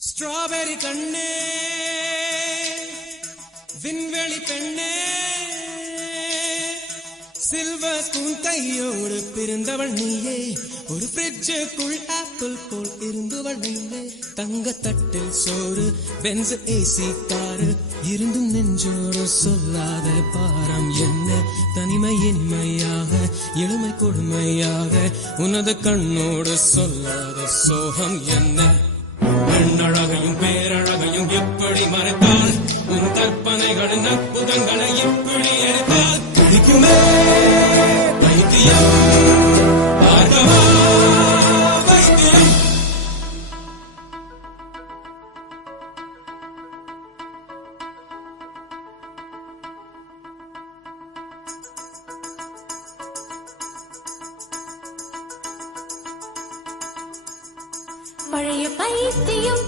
strawberry கண்ணே விண்வெளி பெண்ணே சில்வர் ஸ்பூன் கையோடு பிறந்தவள் நீயே ஒரு ஃப்ரிட்ஜுக்குள் ஆப்பிள் போல் இருந்தவள் நீயே தங்க தட்டில் சோறு பென்ஸ் ஏசி காரு இருந்தும் நெஞ்சோடு சொல்லாத பாரம் என்ன தனிமை இனிமையாக எளிமை கொடுமையாக உனது கண்ணோடு சொல்லாத சோகம் என்ன பெண்ணழகையும் பேரழகையும் எப்படி மறைத்தால் உன் கற்பனைகளின் அற்புதங்களை எப்படி எடுத்தால் பிடிக்குமே வைத்தியம் பார்க்கவா வைத்தியம் பழைய பைத்தியம்